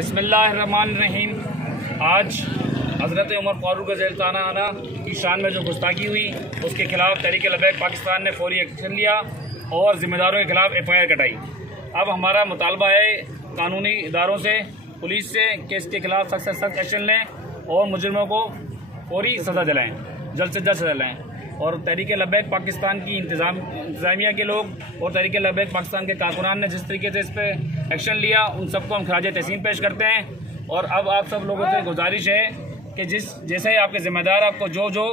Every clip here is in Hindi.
बिस्मिल्लाहिर्रहमानिर्रहीम। आज हज़रत उमर फारूक रज़ियल्लाहु अन्हु की शान में जो गुस्ताखी हुई उसके खिलाफ तहरीक लबैक पाकिस्तान ने फौरी एक्शन लिया और ज़िम्मेदारों के खिलाफ FIR कटाई। अब हमारा मुतालबा है कानूनी इदारों से, पुलिस से कि इसके खिलाफ सख्त से सख्त एक्शन लें और मुजरिमों को फौरी सज़ा दिलाएँ, जल्द से जल्द सज़ा दिलाएँ। और तहरीक लबैक पाकिस्तान की इंतज़ामिया के लोग और तहरीक लबैक पाकिस्तान के कारकुनान ने जिस तरीके से इस पर एक्शन लिया उन सबको हम खराज तहसीन पेश करते हैं। और अब आप सब लोगों से गुजारिश है कि जैसे आपके ज़िम्मेदार आपको जो जो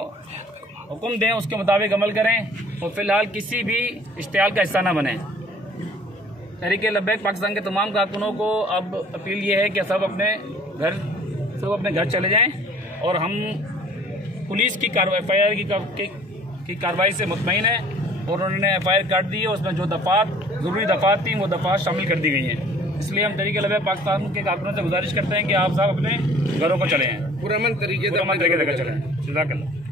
हुक्म दें उसके मुताबिक अमल करें और फ़िलहाल किसी भी इश्तिहाल का हिस्सा न बने। तहरीक लबैक पाकिस्तान के तमाम कारकुनों को अब अपील ये है कि सब अपने घर चले जाएँ और हम पुलिस की FIR की कार्रवाई से मुतमईन है और उन्होंने FIR काट दी है। उसमें जो ज़रूरी दफ़ात थी वो दफ़ात शामिल कर दी गई हैं। इसलिए हम तहरीक लबैक पाकिस्तान के कारकुनों से गुजारिश करते हैं कि आप साहब अपने घरों को चले हैं, पुरअमन तरीके से चलें। जज़ाकल्लाह।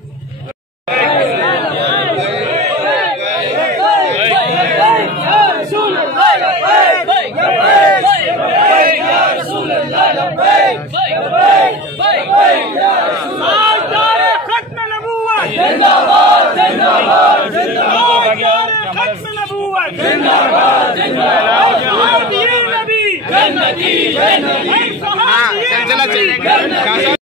जिंदाबाद